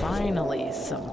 Finally, some.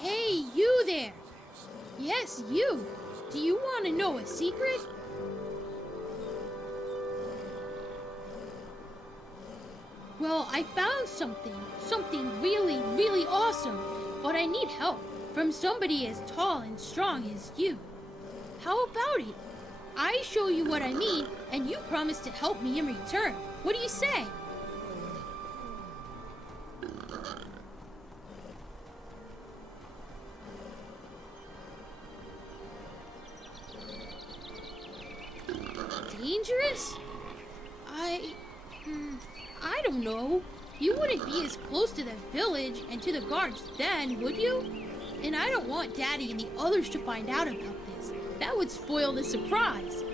Hey, you there! Yes, you! Do you want to know a secret? Well, I found something really, really awesome, but I need help from somebody as tall and strong as you. How about it? I show you what I mean, and you promise to help me in return. What do you say? Dangerous? I don't know. You wouldn't be as close to the village and to the guards then, would you? And I don't want Daddy and the others to find out about this. That would spoil the surprise.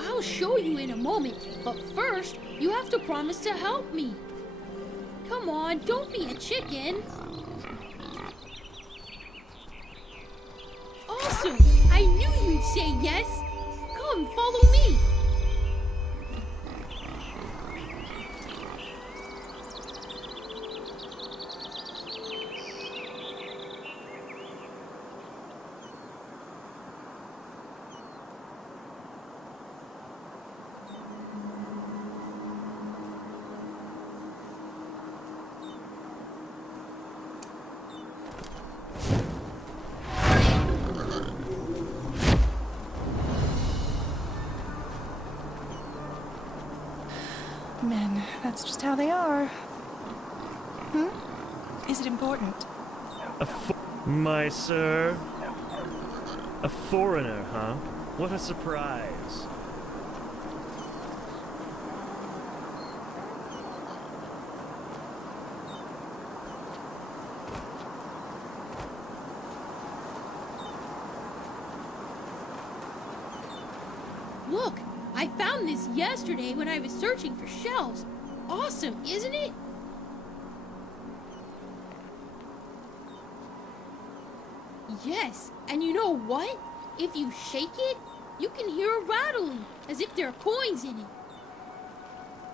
I'll show you in a moment, but first, you have to promise to help me. Come on, don't be a chicken. Awesome! I knew you'd say yes! Come, follow me! Men, that's just how they are. Is it important? My sir? A foreigner, huh? What a surprise. Look, I found this yesterday when I was searching for shells. Awesome, isn't it? Yes, and you know what? If you shake it, you can hear a rattling, as if there are coins in it.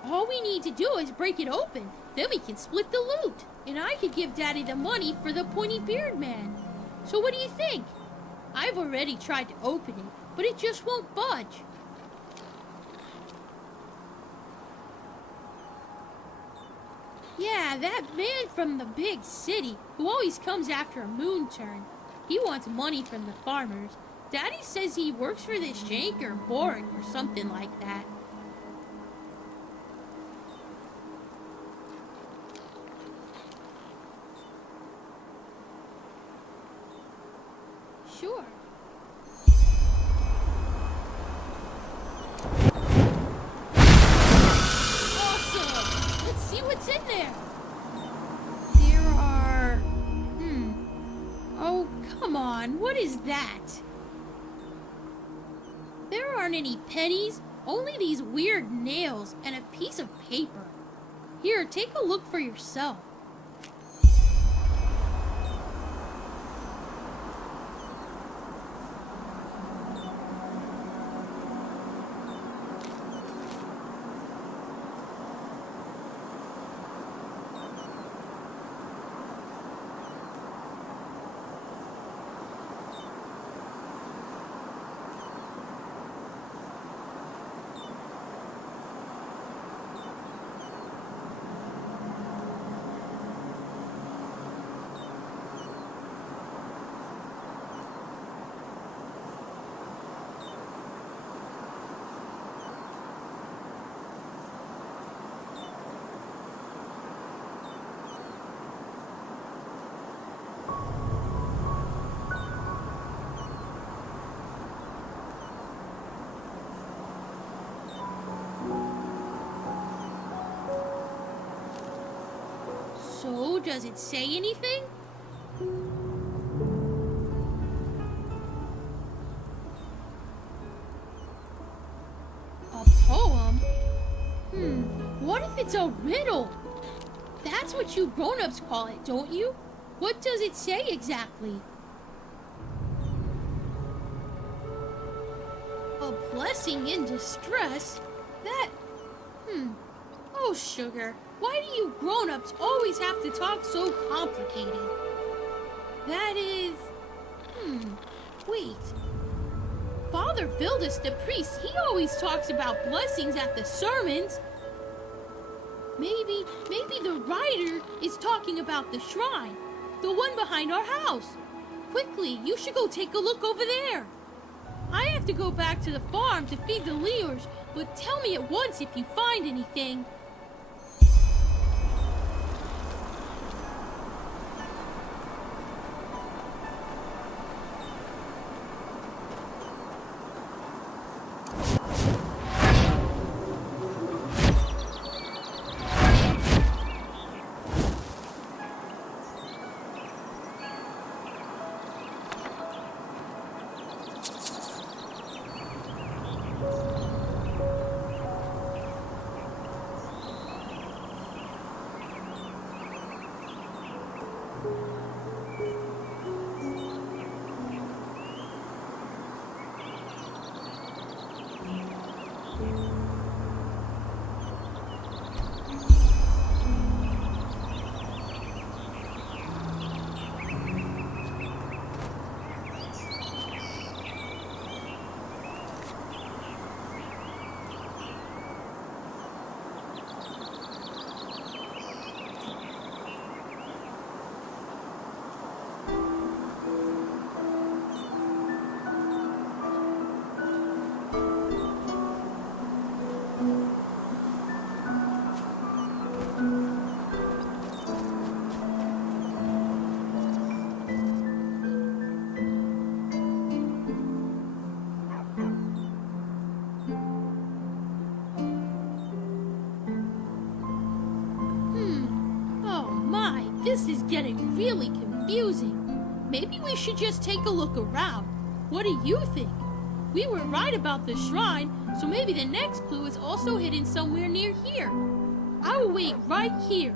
All we need to do is break it open, then we can split the loot, and I could give Daddy the money for the pointy beard man. So what do you think? I've already tried to open it, but it just won't budge. Yeah, that man from the big city who always comes after a moon turn. He wants money from the farmers. Daddy says he works for this jank or Borg or something like that. Sure. Awesome! Let's see what's in there. There are... Oh, come on. What is that? There aren't any pennies, only these weird nails and a piece of paper. Here, take a look for yourself. So, does it say anything? A poem? What if it's a riddle? That's what you grown-ups call it, don't you? What does it say exactly? A blessing in distress? Oh, Sugar, why do you grown-ups always have to talk so complicated? That is... wait. Father Vildas, the priest, he always talks about blessings at the sermons. Maybe the writer is talking about the shrine, the one behind our house. Quickly, you should go take a look over there. I have to go back to the farm to feed the Leors, but tell me at once if you find anything. This is getting really confusing. Maybe we should just take a look around. What do you think? We were right about the shrine, so maybe the next clue is also hidden somewhere near here. I will wait right here.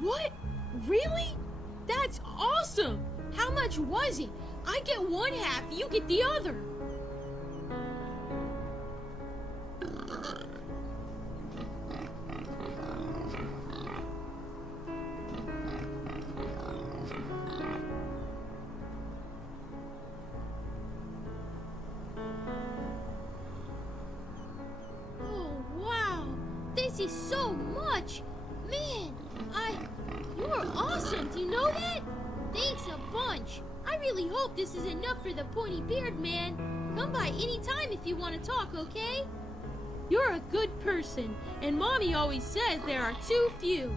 What? Really? That's awesome! How much was it? I get one half, you get the other. Oh, wow! This is so much! Man, you are awesome, do you know that? Thanks a bunch. I really hope this is enough for the pointy beard man. Come by anytime if you want to talk, okay? You're a good person, and Mommy always says there are too few.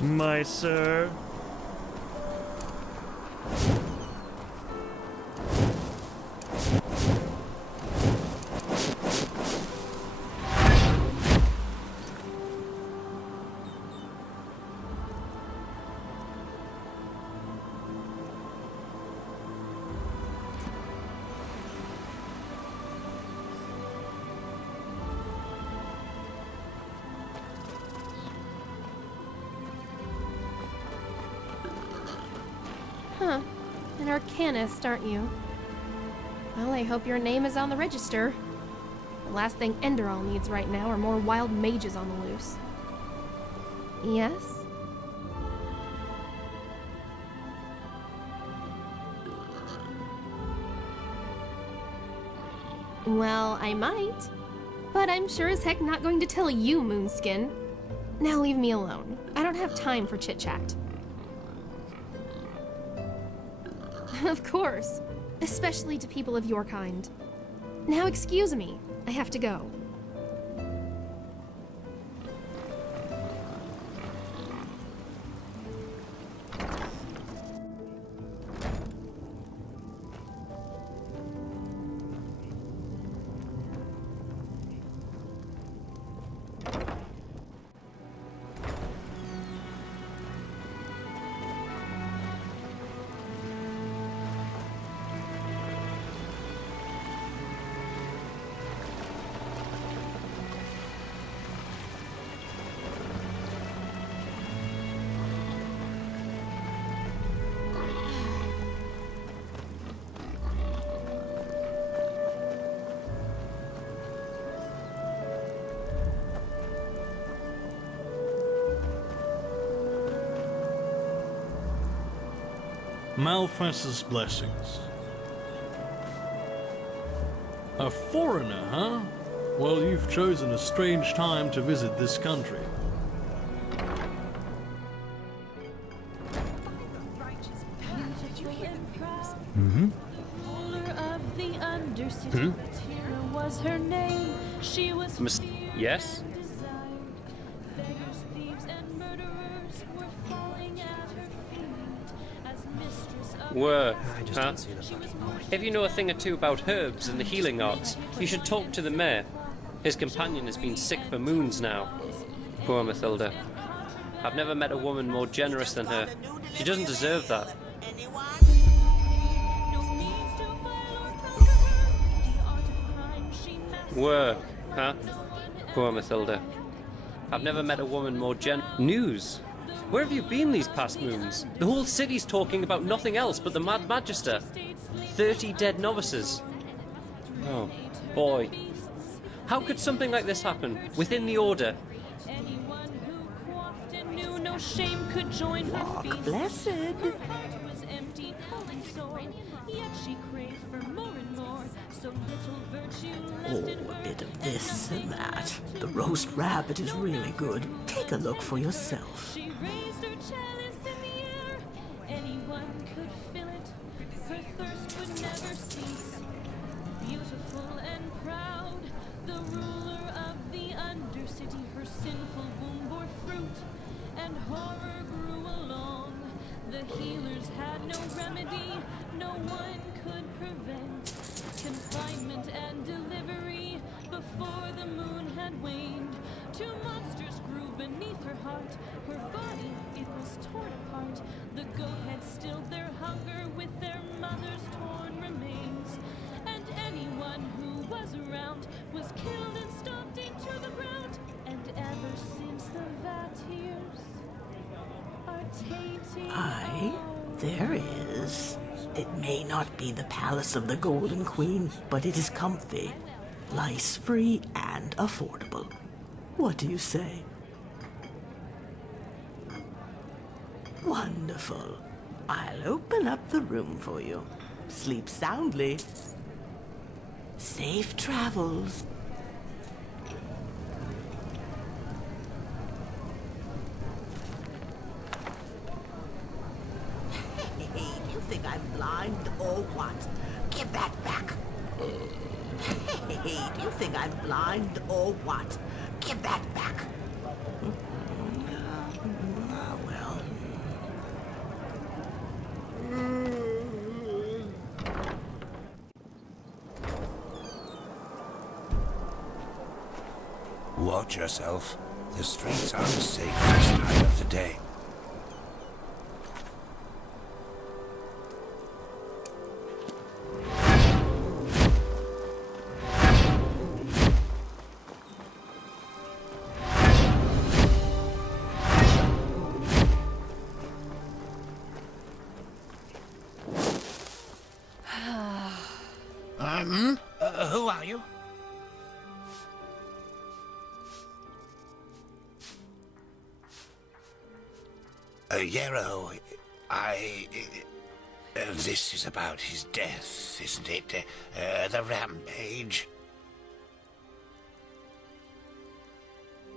My sir. Huh. An arcanist, aren't you? Well, I hope your name is on the register. The last thing Enderal needs right now are more wild mages on the loose. Yes? Well, I might. But I'm sure as heck not going to tell you, Moonskin. Now leave me alone. I don't have time for chit-chat. Of course. Especially to people of your kind. Now excuse me. I have to go. Malphas's blessings. A foreigner, huh? Well, you've chosen a strange time to visit this country. Was her name. She was Yes? beggars, thieves, and murderers were falling at her feet as mistress of Were, I just huh? don't see it. If you know a thing or two about herbs and the healing arts, you should talk to the mayor. His companion has been sick for moons now. Poor Mathilda. I've never met a woman more generous than her. She doesn't deserve that. no means to file or conquer her. The art of crime she mastered. Were, huh? Poor Mathilda. I've never met a woman more News? Where have you been these past moons? The whole city's talking about nothing else but the Mad Magister. 30 dead novices. Oh, boy. How could something like this happen within the Order? Anyone who quaffed and knew no shame could join her feast. blessed. Her heart was empty, cold and sore, yet she craved for more and more. So little virtue left in Oh, a her. bit of this and that. The roast rabbit is really good. Take a look for yourself. She raised her chalice in the air. Anyone could fill it. Her thirst would never cease. Beautiful and proud, the ruler of the Undercity, her sinful womb bore fruit, and horror grew along. The healers had no remedy, no one could prevent confinement and delivery before the moon had waned. Two monsters grew beneath her heart, her body it was torn apart. The goat had stilled their hunger with their mother's torn remains, and anyone who was around was killed and stomped into the ground. And ever since the vat tears are tainting. Aye, there is. It may not be the palace of the Golden Queen, but it is comfy, lice-free, and affordable. What do you say? Wonderful. I'll open up the room for you. Sleep soundly. Safe travels. Hey, you think I'm blind or what? Give that back. Hey, do you think I'm blind or what? Give that back. Well. Watch yourself. The streets aren't the safest time of the day. Who are you? Yarrow, this is about his death, isn't it? The rampage.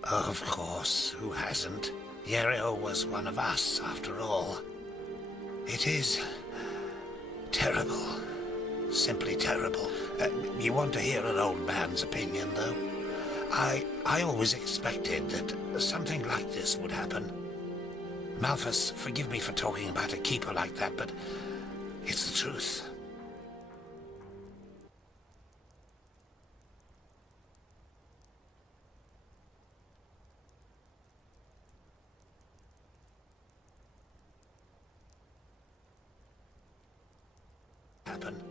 Of course, who hasn't? Yarrow was one of us, after all. It is Terrible. Simply terrible. You want to hear an old man's opinion, though? I always expected that something like this would happen. Malthus, forgive me for talking about a keeper like that, but it's the truth. Happen.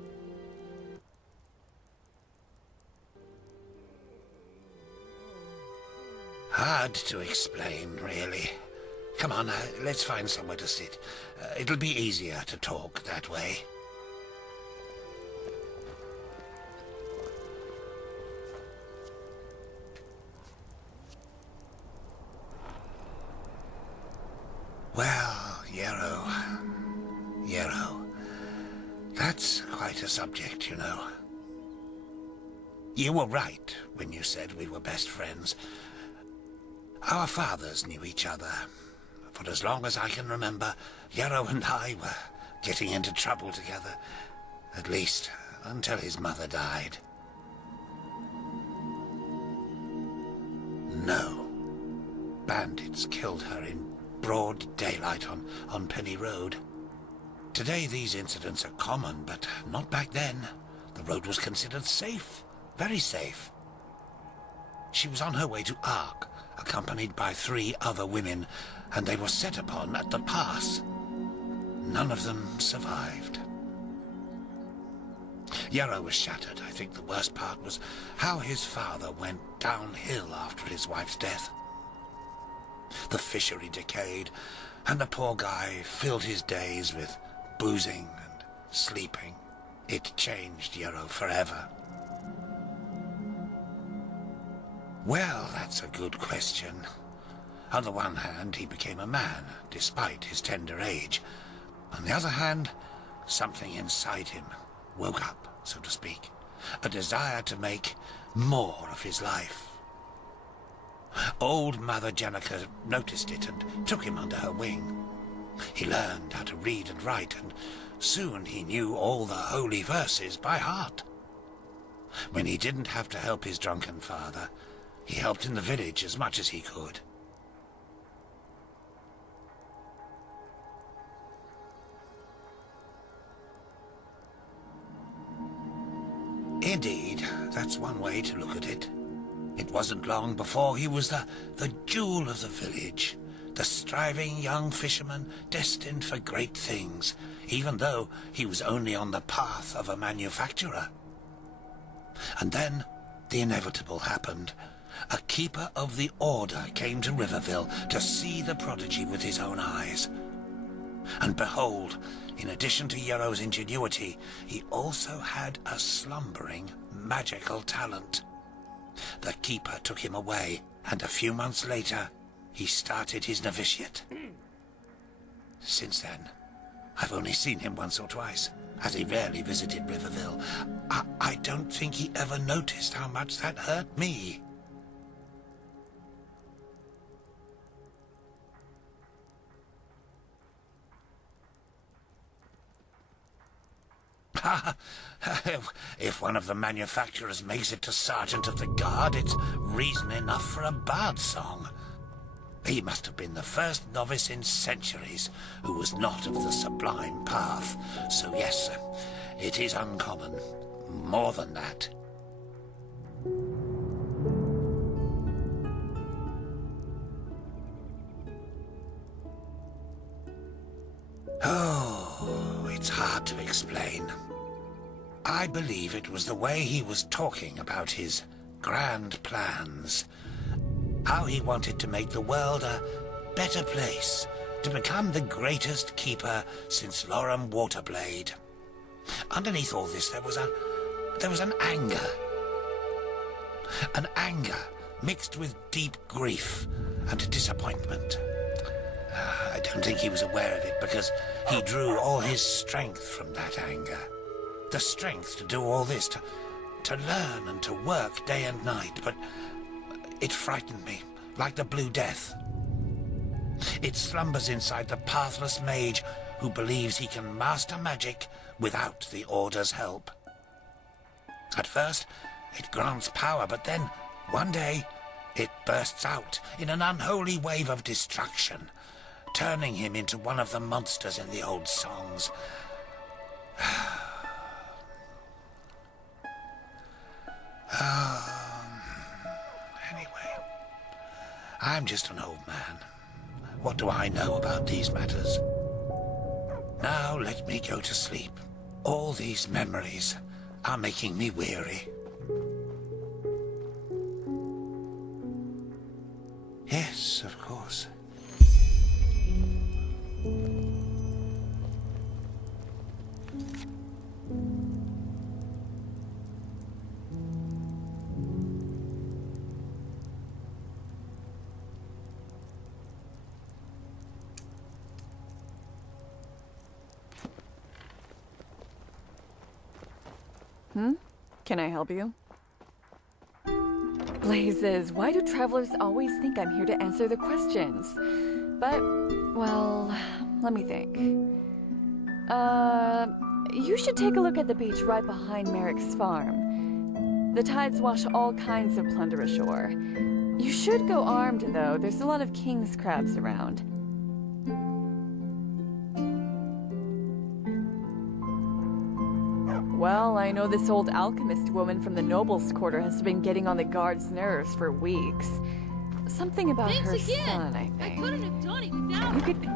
Hard to explain, really. Come on, let's find somewhere to sit. It'll be easier to talk that way. Well, Yarrow. That's quite a subject, you know. You were right when you said we were best friends. Our fathers knew each other. For as long as I can remember, Yarrow and I were getting into trouble together. At least, until his mother died. No. Bandits killed her in broad daylight on Penny Road. Today these incidents are common, but not back then. The road was considered safe. Very safe. She was on her way to Ark, accompanied by 3 other women, and they were set upon at the pass. None of them survived. Yarrow was shattered. I think the worst part was how his father went downhill after his wife's death. The fishery decayed, and the poor guy filled his days with boozing and sleeping. It changed Yarrow forever. Well, that's a good question. On the one hand, he became a man, despite his tender age. On the other hand, something inside him woke up, so to speak. A desire to make more of his life. Old Mother Jenica noticed it and took him under her wing. He learned how to read and write, and soon he knew all the holy verses by heart. When he didn't have to help his drunken father, he helped in the village as much as he could. Indeed, that's one way to look at it. It wasn't long before he was the jewel of the village, the striving young fisherman destined for great things, even though he was only on the path of a manufacturer. And then the inevitable happened. A keeper of the order came to Riverville to see the prodigy with his own eyes. And behold, in addition to Yarrow's ingenuity, he also had a slumbering magical talent. The keeper took him away, and a few months later, he started his novitiate. Since then, I've only seen him once or twice, as he rarely visited Riverville. I don't think he ever noticed how much that hurt me. If one of the manufacturers makes it to Sergeant of the Guard, it's reason enough for a bard song. He must have been the first novice in centuries who was not of the sublime path. So yes, it is uncommon. More than that. Oh, it's hard to explain. I believe it was the way he was talking about his grand plans. How he wanted to make the world a better place, to become the greatest keeper since Lorem Waterblade. Underneath all this, there was an anger. An anger mixed with deep grief and disappointment. I don't think he was aware of it because he drew all his strength from that anger. The strength to do all this, to learn and to work day and night, but it frightened me, like the Blue Death. It slumbers inside the pathless mage who believes he can master magic without the Order's help. At first, it grants power, but then, one day, it bursts out in an unholy wave of destruction, turning him into one of the monsters in the old songs. Anyway, I'm just an old man. What do I know about these matters? Now let me go to sleep. All these memories are making me weary. Yes, of course. Can I help you? Blazes, why do travelers always think I'm here to answer the questions? But, well, let me think. You should take a look at the beach right behind Merrick's farm. The tides wash all kinds of plunder ashore. You should go armed, though. There's a lot of king's crabs around. Well, I know this old alchemist woman from the nobles' quarter has been getting on the guards' nerves for weeks. Something about Thanks her again. son, I think. I couldn't have done it without You her. could...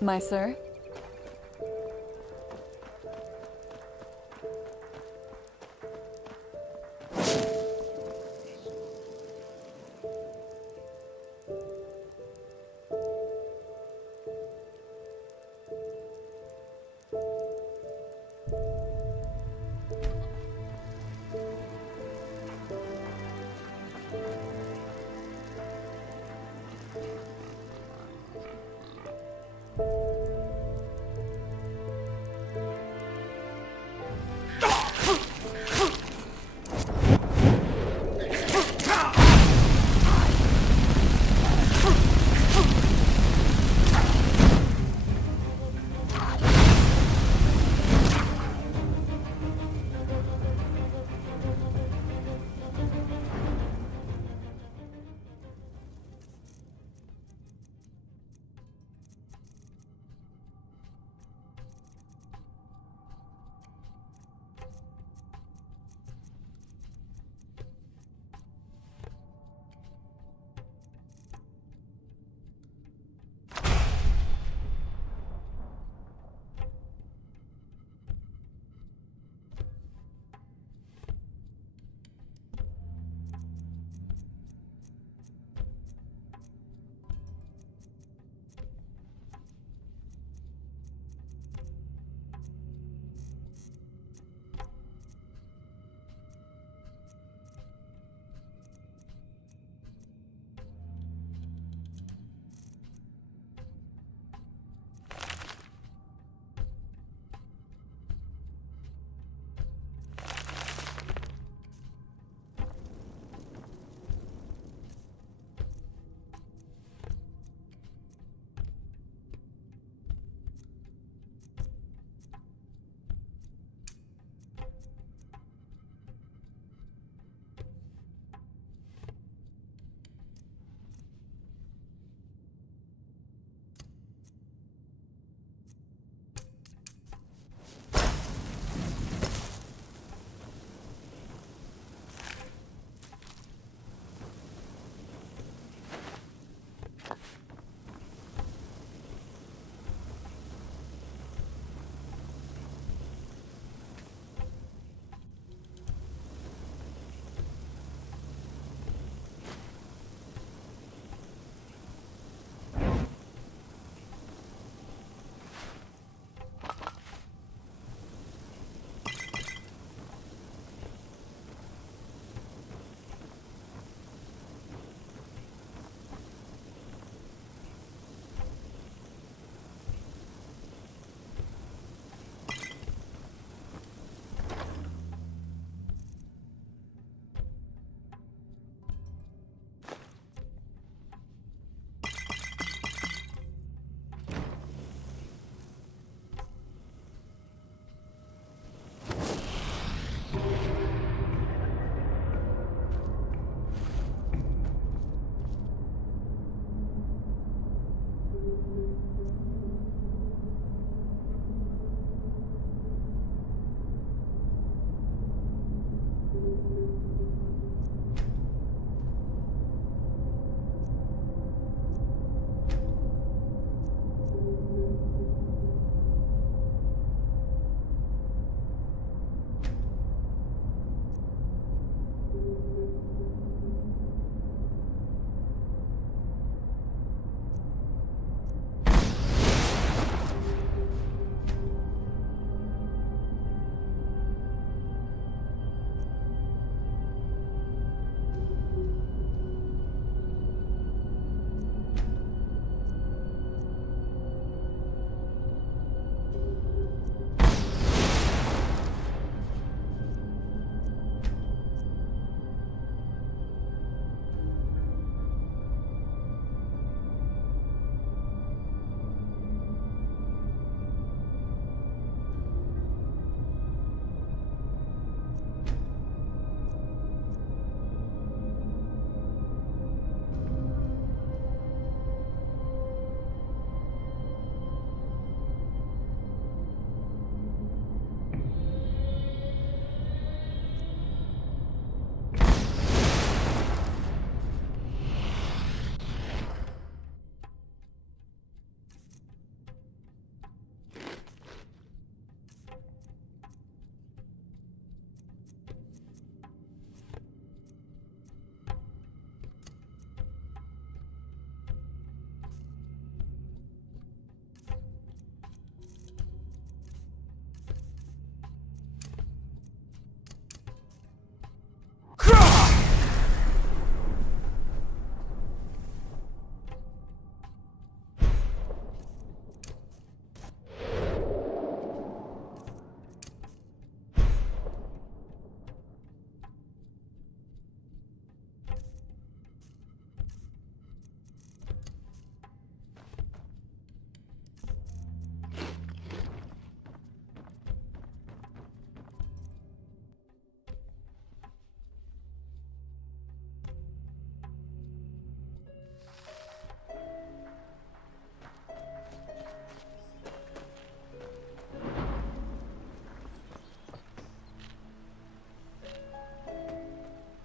My sir?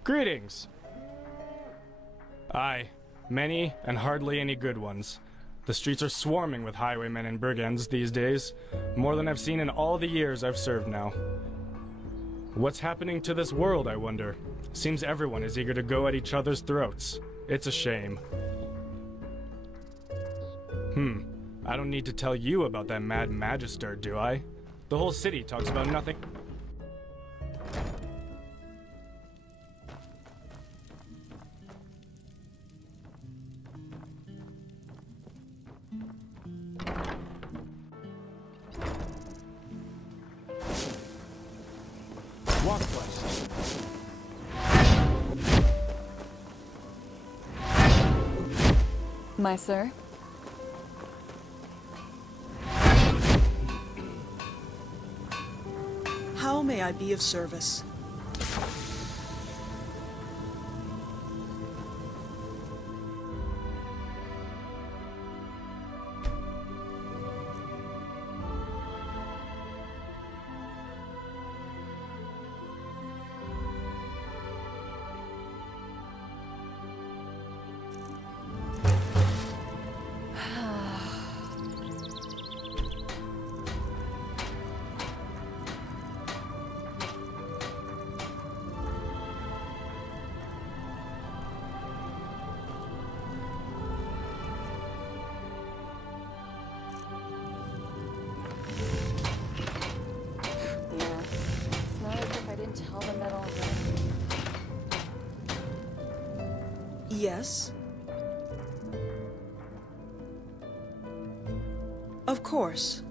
Greetings. Aye, many and hardly any good ones. The streets are swarming with highwaymen and brigands these days, more than I've seen in all the years I've served now. What's happening to this world, I wonder? Seems everyone is eager to go at each other's throats. It's a shame. I don't need to tell you about that mad magister, do I? The whole city talks about nothing. Walk west. My sir? How may I be of service? Tell them that already. Yes? Of course.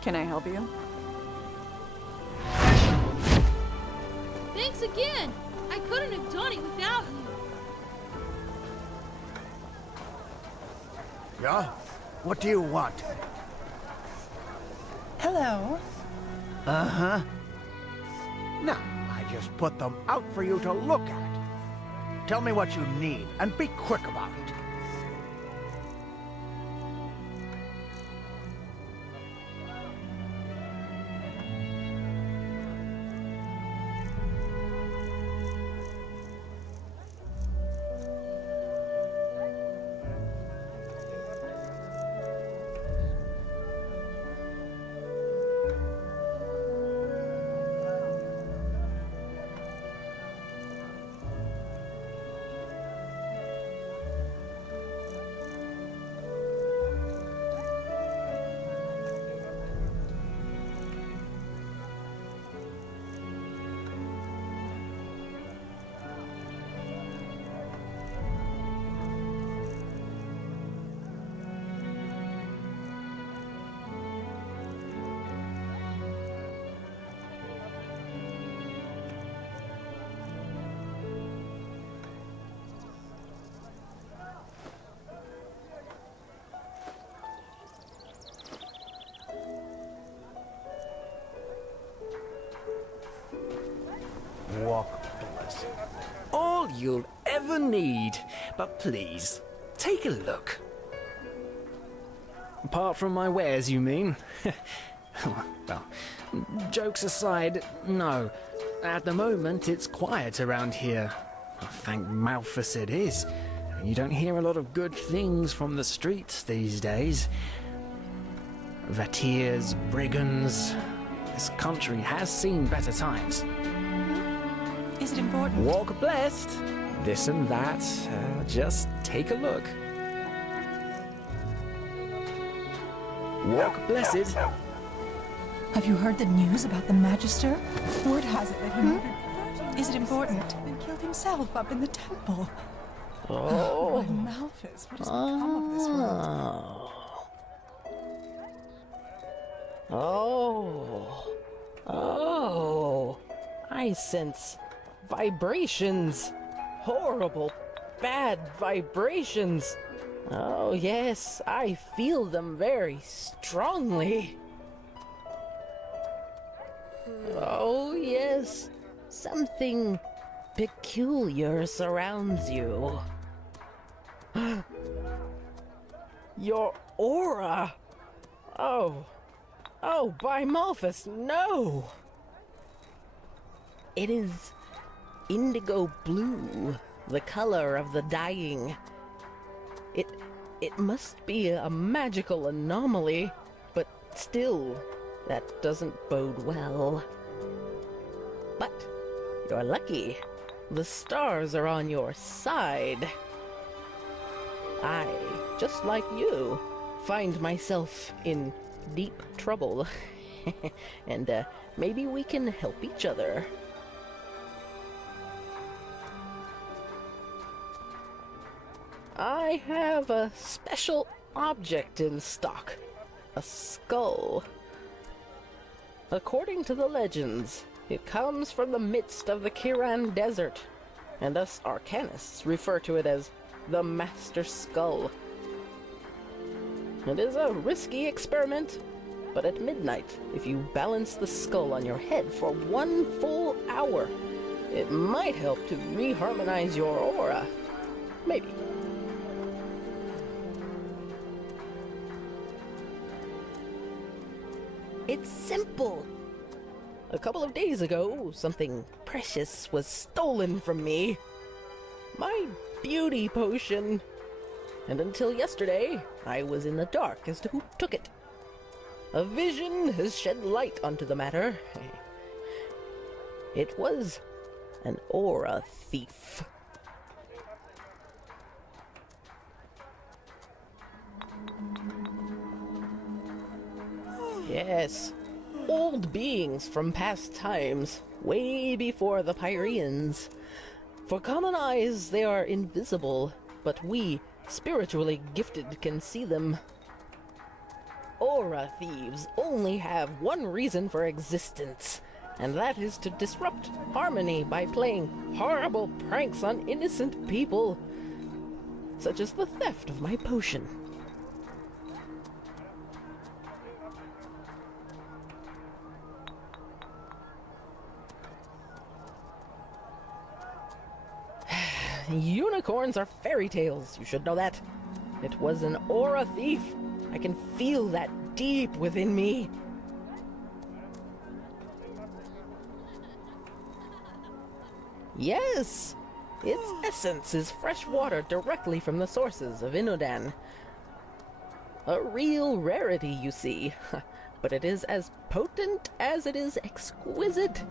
Can I help you? Thanks again! I couldn't have done it without you. Yeah? What do you want? Hello. Uh-huh. Now, I just put them out for you to look at. Tell me what you need, and be quick about it. Walk blessed. All you'll ever need. But please, take a look. Apart from my wares, you mean? Well, jokes aside, no. At the moment, it's quiet around here. Thank Malthus it is. You don't hear a lot of good things from the streets these days. Vatiers, brigands. This country has seen better times. Is it important? Walk blessed. This and that. Just take a look. Walk blessed. Have you heard the news about the Magister? Word has it that he murdered. Is it important? And killed himself up in the temple. Oh. Why, Malthus, what has become of this world? Oh, I sense vibrations. Horrible, bad vibrations. Oh, yes, I feel them very strongly. Oh, yes, something peculiar surrounds you. Your aura. Oh, by Malthus, no! It is indigo blue, the color of the dying. It must be a magical anomaly, but still, that doesn't bode well. But you're lucky. The stars are on your side. I, just like you, find myself in deep trouble. And maybe we can help each other. I have a special object in stock. A skull. According to the legends, it comes from the midst of the Kiran Desert, and us arcanists refer to it as the Master Skull. It is a risky experiment, but at midnight, if you balance the skull on your head for 1 full hour, it might help to reharmonize your aura. Maybe. It's simple. A couple of days ago, something precious was stolen from me. My beauty potion. And until yesterday, I was in the dark as to who took it. A vision has shed light onto the matter. It was an aura thief. Yes, old beings from past times, way before the Pyreans. For common eyes, they are invisible, but we, spiritually gifted, can see them. Aura thieves only have one reason for existence, and that is to disrupt harmony by playing horrible pranks on innocent people, such as the theft of my potion. Unicorns are fairy tales, you should know that. It was an aura thief. I can feel that deep within me. Yes! Its essence is fresh water directly from the sources of Inodan. A real rarity, you see. But it is as potent as it is exquisite.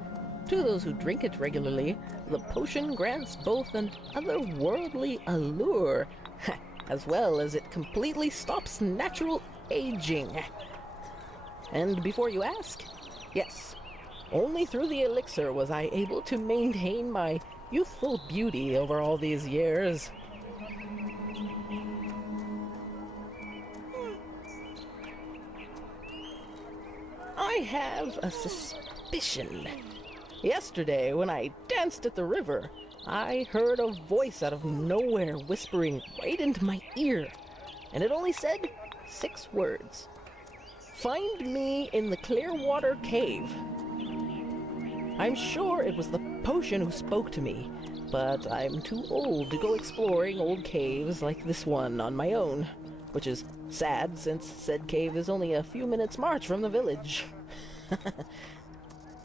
To those who drink it regularly, the potion grants both an otherworldly allure, as well as it completely stops natural aging. And before you ask, yes, only through the elixir was I able to maintain my youthful beauty over all these years. I have a suspicion. Yesterday, when I danced at the river, I heard a voice out of nowhere whispering right into my ear, and it only said 6 words. Find me in the Clearwater Cave. I'm sure it was the potion who spoke to me, but I'm too old to go exploring old caves like this one on my own, which is sad since said cave is only a few minutes' march from the village.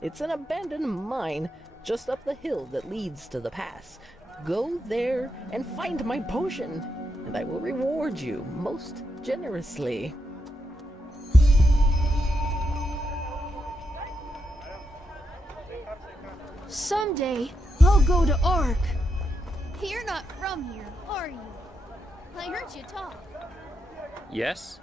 It's an abandoned mine just up the hill that leads to the pass. Go there and find my potion, and I will reward you most generously. Someday, I'll go to Ark. You're not from here, are you? I heard you talk. Yes?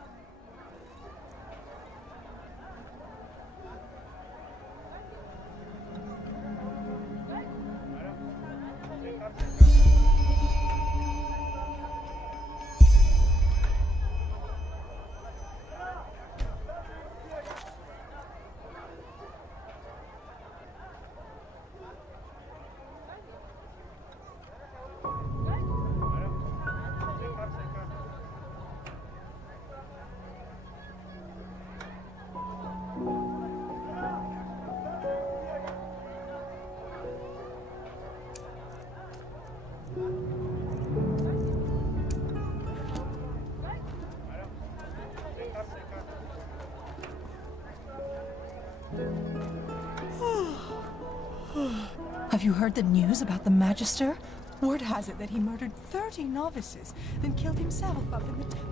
Have you heard the news about the Magister? Word has it that he murdered 30 novices, then killed himself up in the temple.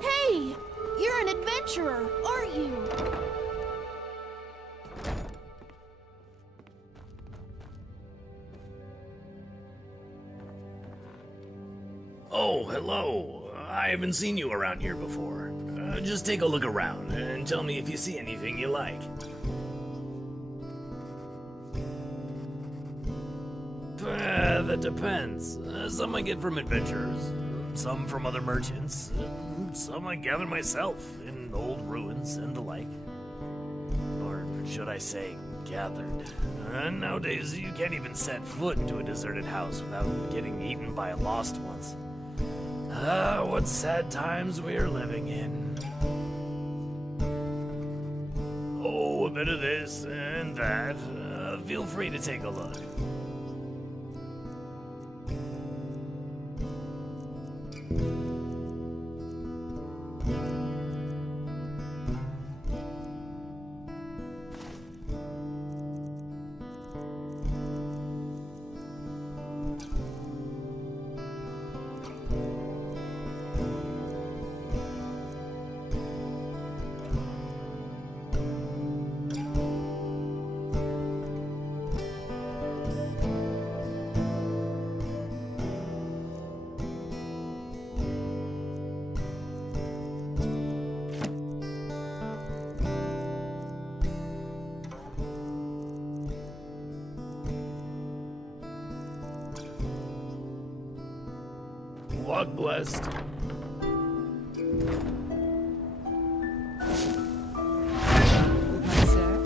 Hey! You're an adventurer, aren't you? Oh, hello. I haven't seen you around here before. Just take a look around and tell me if you see anything you like. That depends. Some I get from adventurers, some from other merchants, some I gather myself in old ruins and the like. Or should I say, gathered. Nowadays, you can't even set foot into a deserted house without getting eaten by lost ones. What sad times we are living in. Oh, a bit of this and that. Feel free to take a look. Walk blessed. Goodbye, sir.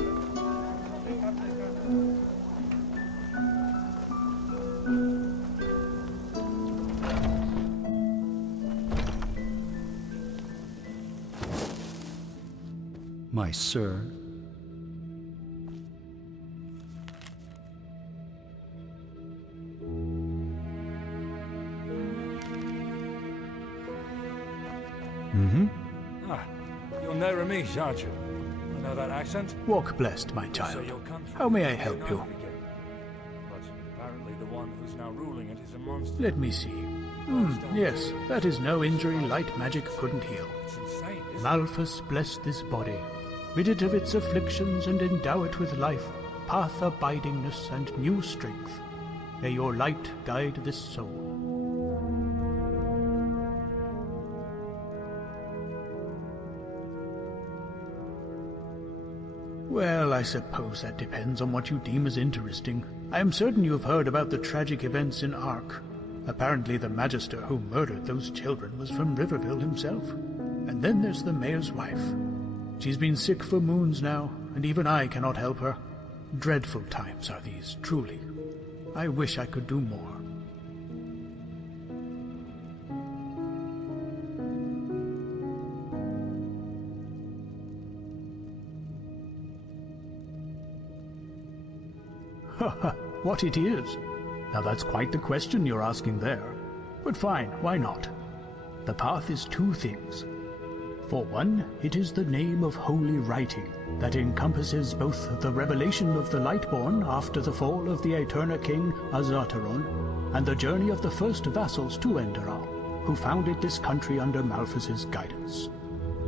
My sir. You're Neramish, aren't you? I know that accent. Walk blessed, my So child. your country. How may I They help know you? it again. But apparently the one who's now ruling it is a monster. Let me see. Yes, that is no injury light magic couldn't heal. It's insane, isn't it? Malphus bless this body, rid it of its afflictions and endow it with life, path abidingness and new strength. May your light guide this soul. Well, I suppose that depends on what you deem as interesting. I am certain you have heard about the tragic events in Ark. Apparently the Magister who murdered those children was from Riverville himself. And then there's the mayor's wife. She's been sick for moons now, and even I cannot help her. Dreadful times are these, truly. I wish I could do more. What it is? Now that's quite the question you're asking there. But fine, why not? The path is two things. For one, it is the name of holy writing that encompasses both the revelation of the Lightborn after the fall of the Eterna King Azataron, and the journey of the first vassals to Enderal, who founded this country under Malphas's guidance.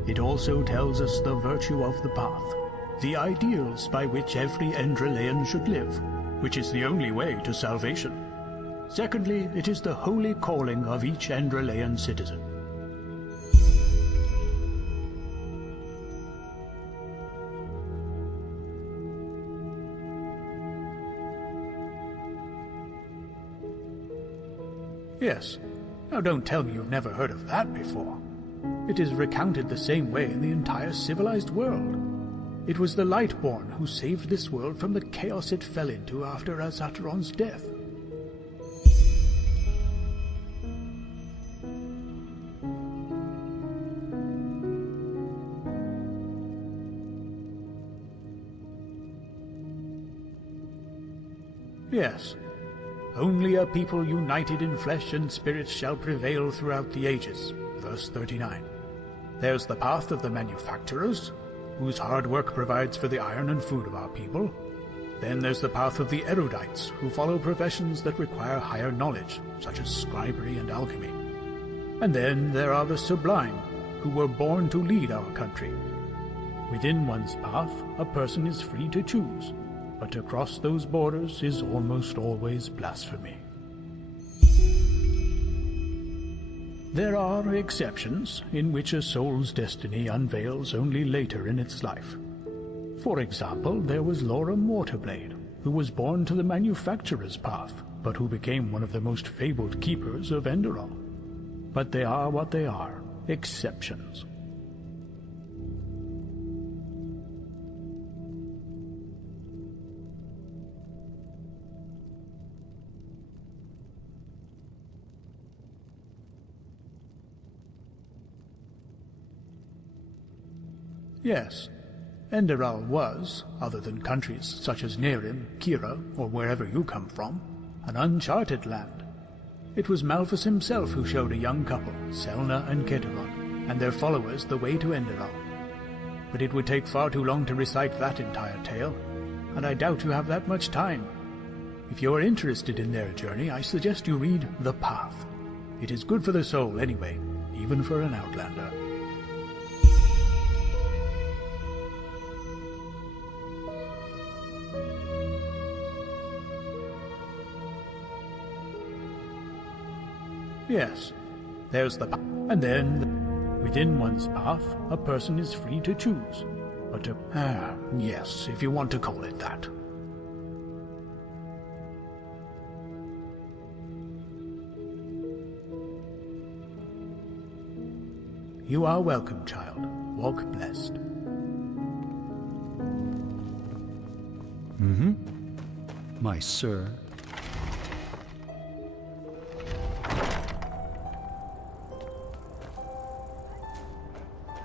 It also tells us the virtue of the path, the ideals by which every Endralean should live, which is the only way to salvation. Secondly, it is the holy calling of each Endralean citizen. Yes. Now don't tell me you've never heard of that before. It is recounted the same way in the entire civilized world. It was the Lightborn who saved this world from the chaos it fell into after Azataron's death. Yes. Only a people united in flesh and spirit shall prevail throughout the ages. Verse 39. There's the path of the manufacturers, whose hard work provides for the iron and food of our people. Then there's the path of the erudites, who follow professions that require higher knowledge, such as scribery and alchemy. And then there are the sublime, who were born to lead our country. Within one's path, a person is free to choose, but to cross those borders is almost always blasphemy. There are exceptions in which a soul's destiny unveils only later in its life. For example, there was Laura Mortarblade, who was born to the manufacturer's path, but who became one of the most fabled keepers of Enderal. But they are what they are, exceptions. Yes, Enderal was, other than countries such as Nerim, Kira, or wherever you come from, an uncharted land. It was Malphas himself who showed a young couple, Selna and Keteron, and their followers the way to Enderal. But it would take far too long to recite that entire tale, and I doubt you have that much time. If you are interested in their journey, I suggest you read The Path. It is good for the soul anyway, even for an outlander. Yes, there's the path. And then, within one's path, a person is free to choose. But to... yes, if you want to call it that. You are welcome, child. Walk blessed. Mm-hmm. My sir.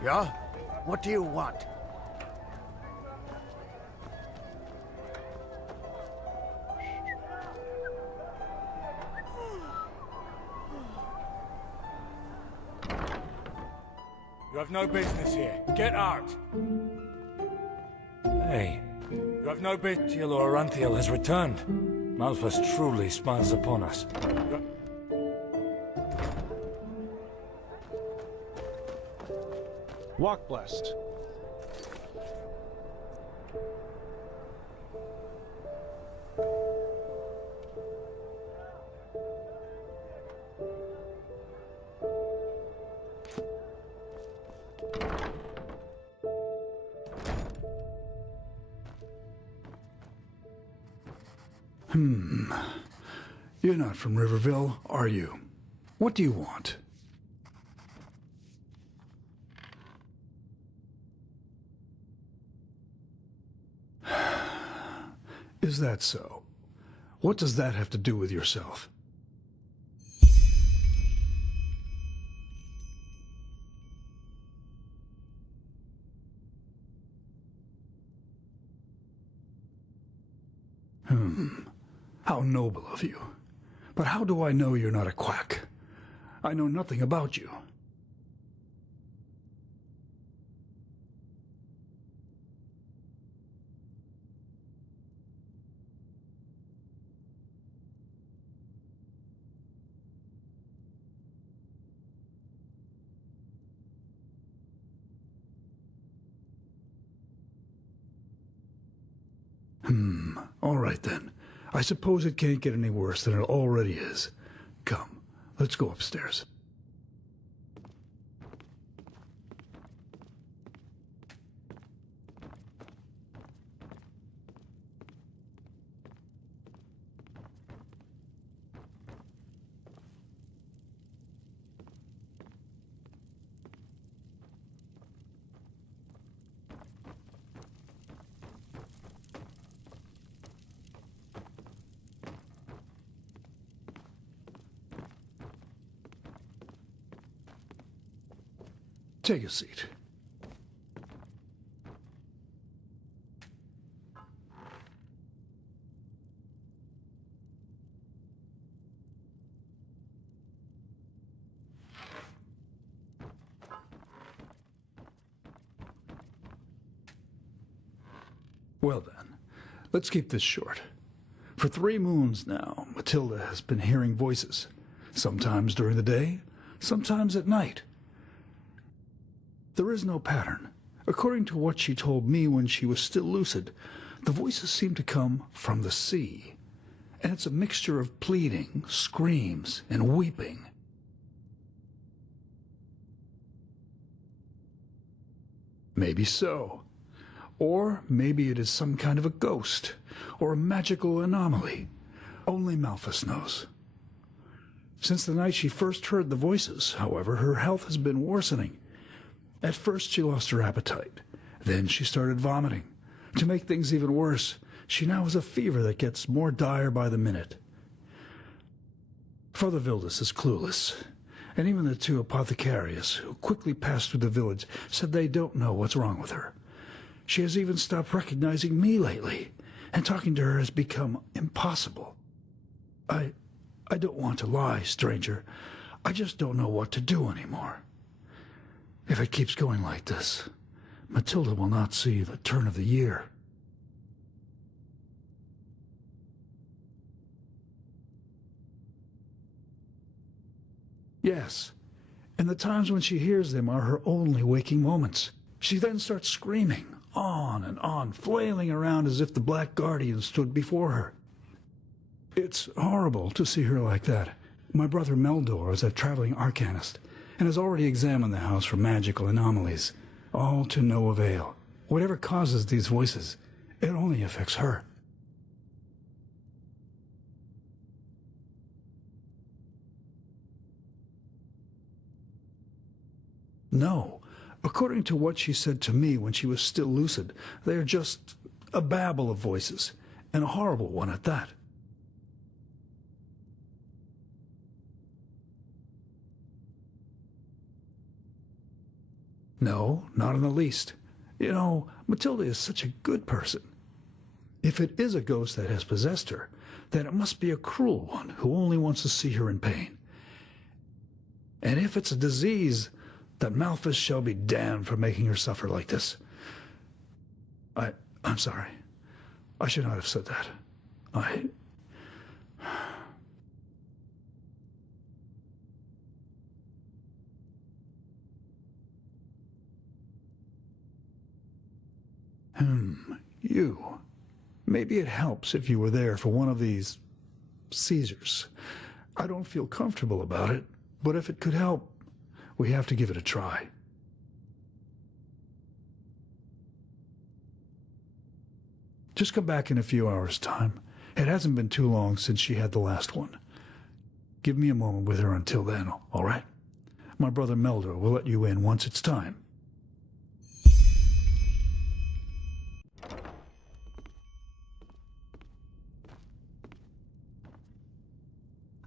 Yeah? What do you want? You have no business here. Get out! Hey, you have no business. Tiel or Aranthiel has returned. Malphas truly smiles upon us. Walk blessed. You're not from Riverville, are you? What do you want? Is that so? What does that have to do with yourself? How noble of you. But how do I know you're not a quack? I know nothing about you. All right then. I suppose it can't get any worse than it already is. Come, let's go upstairs. Take a seat. Well then, let's keep this short. For 3 moons now, Matilda has been hearing voices. Sometimes during the day, sometimes at night. There is no pattern. According to what she told me when she was still lucid, the voices seem to come from the sea. And it's a mixture of pleading, screams, and weeping. Maybe so. Or maybe it is some kind of a ghost, or a magical anomaly. Only Malphus knows. Since the night she first heard the voices, however, her health has been worsening. At first she lost her appetite. Then she started vomiting. To make things even worse, she now has a fever that gets more dire by the minute. Father Vildus is clueless, and even the 2 apothecarius who quickly passed through the village said they don't know what's wrong with her. She has even stopped recognizing me lately, and talking to her has become impossible. I don't want to lie, stranger. I just don't know what to do anymore. If it keeps going like this, Matilda will not see the turn of the year. Yes, and the times when she hears them are her only waking moments. She then starts screaming, on, flailing around as if the Black Guardian stood before her. It's horrible to see her like that. My brother Meldor is a traveling arcanist, and has already examined the house for magical anomalies, all to no avail. Whatever causes these voices, it only affects her. No. According to what she said to me when she was still lucid, they are just a babble of voices, and a horrible one at that. No, not in the least. You know, Matilda is such a good person. If it is a ghost that has possessed her, then it must be a cruel one who only wants to see her in pain. And if it's a disease, that Malphus shall be damned for making her suffer like this. I'm sorry. I should not have said that. You. Maybe it helps if you were there for one of these seizures. I don't feel comfortable about it, but if it could help, we have to give it a try. Just come back in a few hours' time. It hasn't been too long since she had the last one. Give me a moment with her until then, all right? My brother Meldor will let you in once it's time.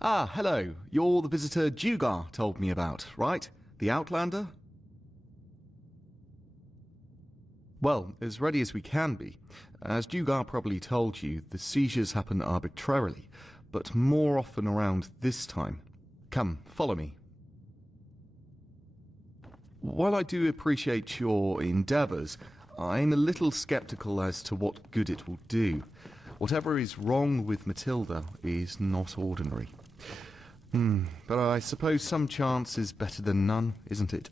Ah, hello. You're the visitor Dugar told me about, right? The Outlander? Well, as ready as we can be. As Dugar probably told you, the seizures happen arbitrarily, but more often around this time. Come, follow me. While I do appreciate your endeavours, I'm a little sceptical as to what good it will do. Whatever is wrong with Matilda is not ordinary. But I suppose some chance is better than none, isn't it?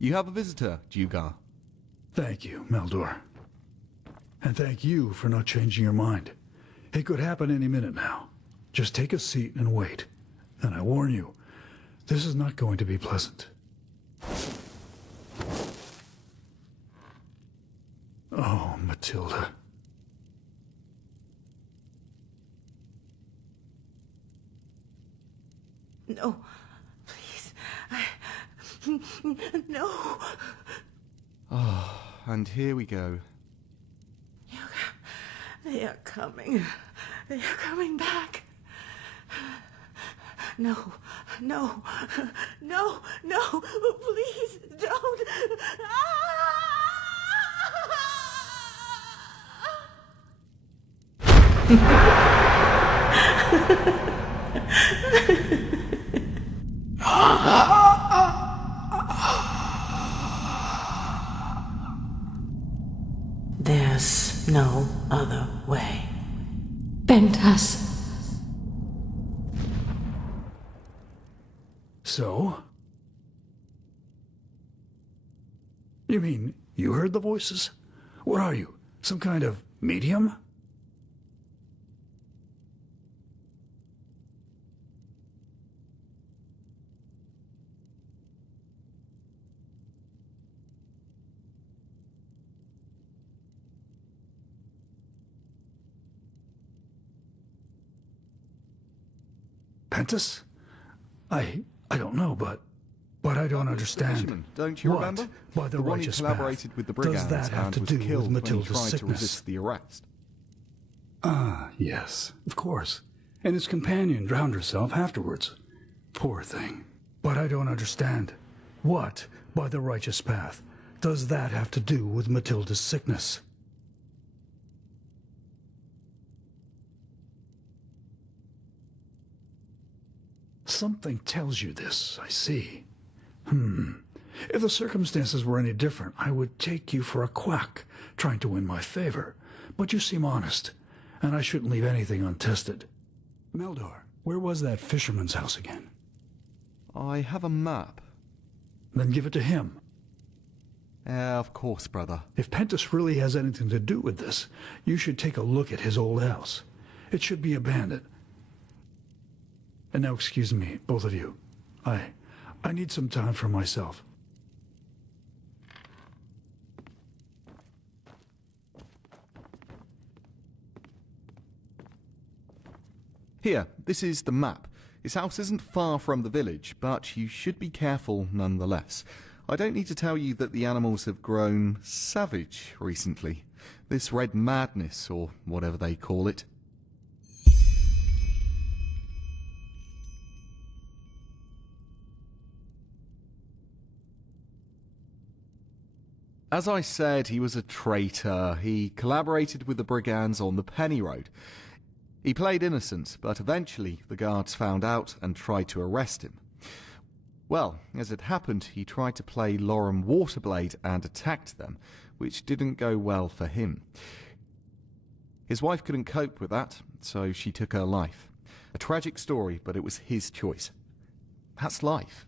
You have a visitor, Dugar. Thank you, Meldor. And thank you for not changing your mind. It could happen any minute now. Just take a seat and wait. And I warn you, this is not going to be pleasant. Oh, Matilda. No, please. No. Oh, and here we go. They are coming. They are coming back. No, no, no, no, please don't. There's no other way. Pentas. So? You mean you heard the voices? What are you? Some kind of medium? Pentas? I don't know, but I don't understand. Fisherman, don't you What, remember? by the one who righteous collaborated path, with the does brigands that have and to was do killed with when he Matilda's tried to sickness? resist the arrest. Ah, yes, of course. And his companion drowned herself afterwards. Poor thing. But I don't understand. What, by the righteous path, does that have to do with Matilda's sickness? Something tells you this, I see. If the circumstances were any different, I would take you for a quack, trying to win my favor. But you seem honest, and I shouldn't leave anything untested. Meldor, where was that fisherman's house again? I have a map. Then give it to him. Of course, brother. If Pentas really has anything to do with this, you should take a look at his old house. It should be abandoned. And now excuse me, both of you. I need some time for myself. Here, this is the map. His house isn't far from the village, but you should be careful nonetheless. I don't need to tell you that the animals have grown savage recently. This red madness, or whatever they call it. As I said, he was a traitor. He collaborated with the brigands on the Penny Road. He played innocent, but eventually the guards found out and tried to arrest him. Well, as it happened, he tried to play Lorem Waterblade and attacked them, which didn't go well for him. His wife couldn't cope with that, so she took her life. A tragic story, but it was his choice. That's life.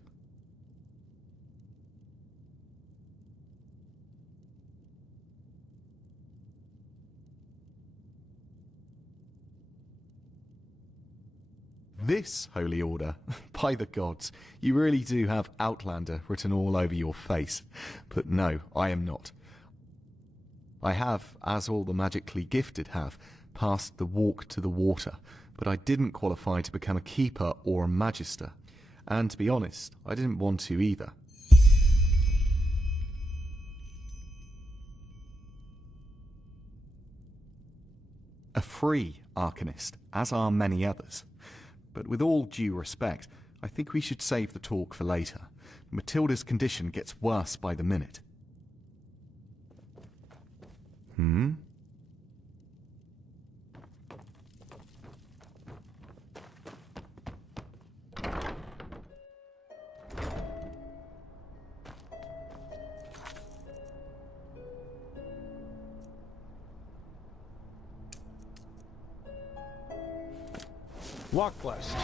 This holy order, by the gods, you really do have Outlander written all over your face. But no, I am not. I have, as all the magically gifted have, passed the walk to the water, but I didn't qualify to become a keeper or a magister. And to be honest, I didn't want to either. A free arcanist, as are many others. But with all due respect, I think we should save the talk for later. Matilda's condition gets worse by the minute. Hmm? Walk blessed.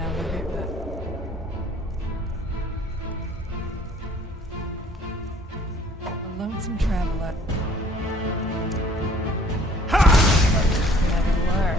Never a lonesome traveler. Never learn.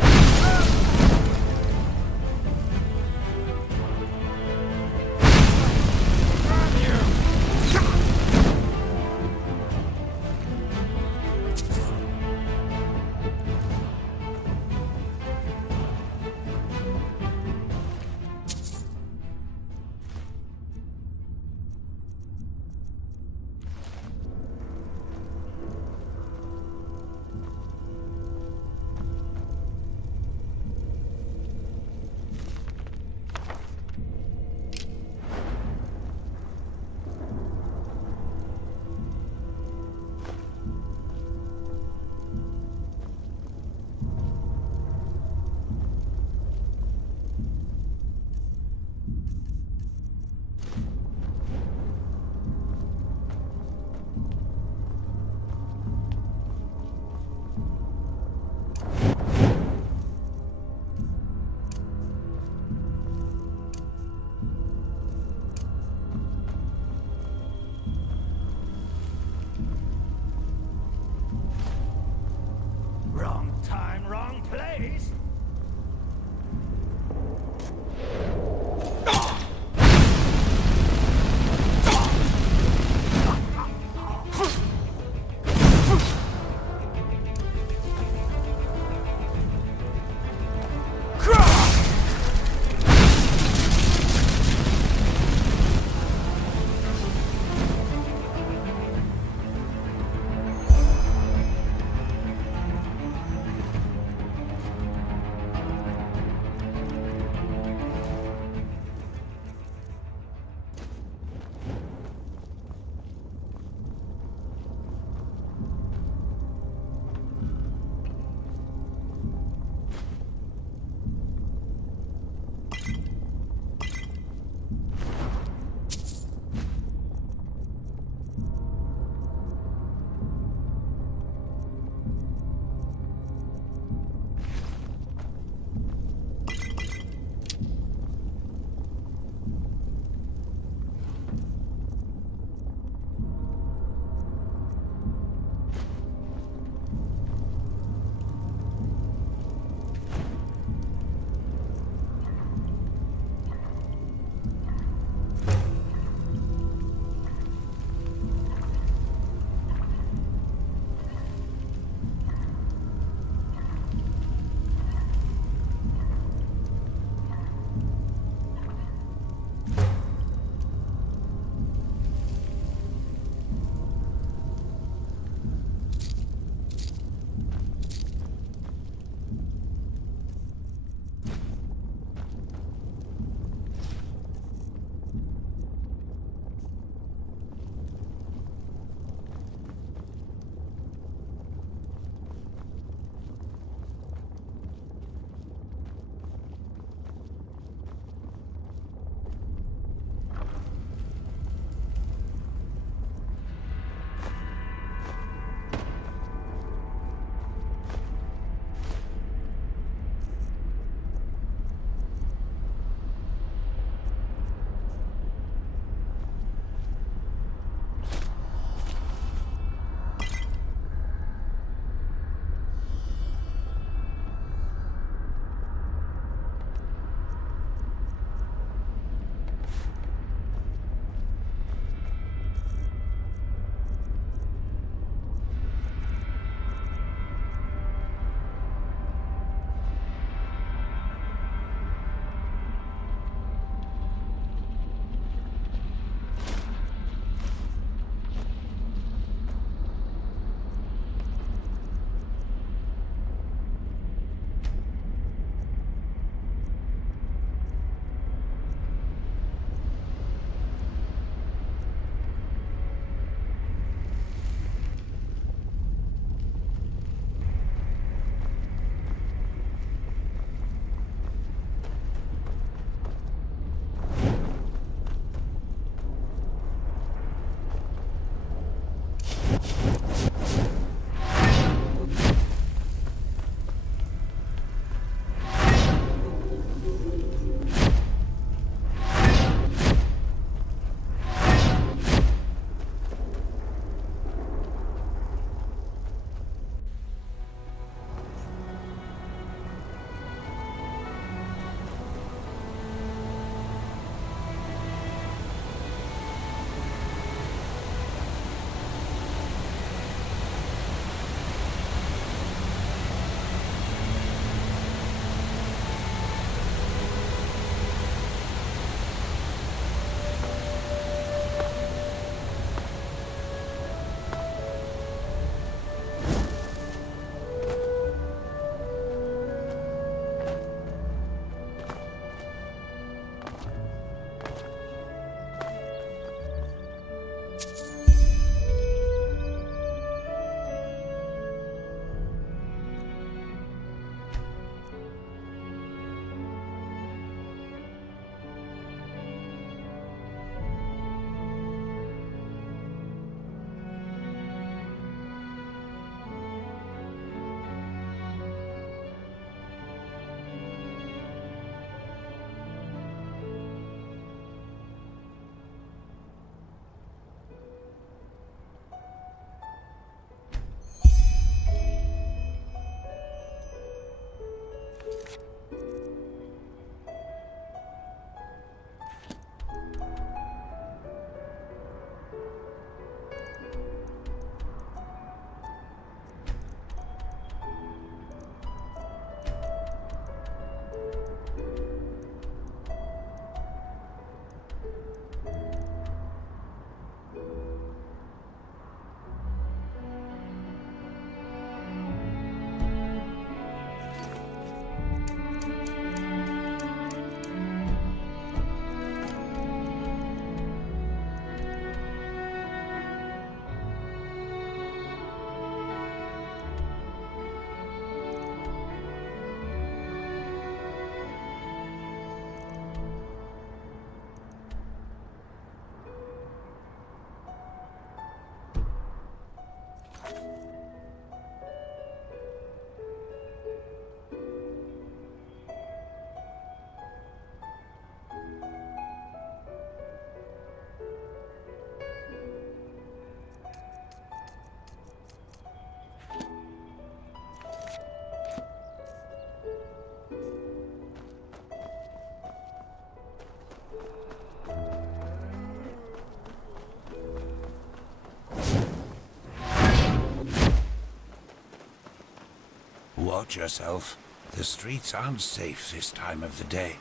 Watch yourself. The streets aren't safe this time of the day.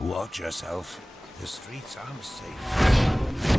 Watch yourself. The streets aren't safe.